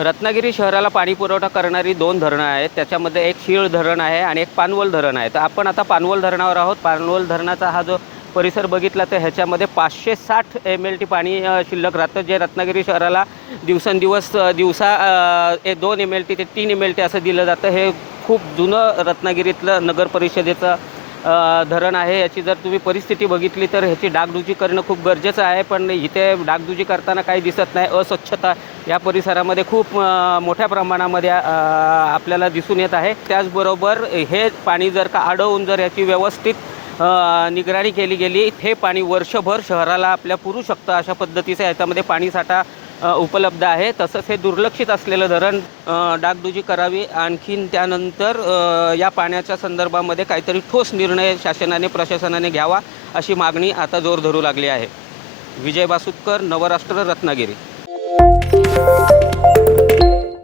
रत्नागिरी शहराला पाणी पुरवठा करणारी 2 धरणं आहेत. त्याच्यामध्ये एक शीळ धरण आहे आणि एक पानवल धरण आहे. तर आपण आता पानवल धरणावर आहोत. पानवल धरणाचा हा जो परिसर बघितला तर ह्याच्यामध्ये 560 MLT पाणी शिल्लक राहतं, जे रत्नागिरी शहराला दिवसेंदिवस 2 MLT ते 3 MLT असं दिलं जातं. हे खूप जुनं रत्नागिरीतलं नगर परिषदेचं धरण आहे. याची जर तुम्ही परिस्थिती बघितली तर ह्याची डागडुजी करणं खूप गरजेचं आहे, पण इथे डागडुजी करताना काही दिसत नाही. अस्वच्छता या परिसरामध्ये खूप मोठ्या प्रमाणामध्ये आपल्याला दिसून येत आहे. त्याचबरोबर हे पाणी जर का अडवून जर याची व्यवस्थित निगराणी केली गेली, हे पाणी वर्षभर शहराला आपल्या पुरू शकतं अशा पद्धतीचं याच्यामध्ये पाणीसाठा उपलब्ध आहे. तसंच हे दुर्लक्षित असलेलं धरण डागडुजी करावी. आणखीन त्यानंतर या पाण्याच्या संदर्भामध्ये काहीतरी ठोस निर्णय शासनाने प्रशासनाने घ्यावा अशी मागणी आता जोर धरू लागली आहे. विजय बासुतकर, नवराष्ट्र, रत्नागिरी.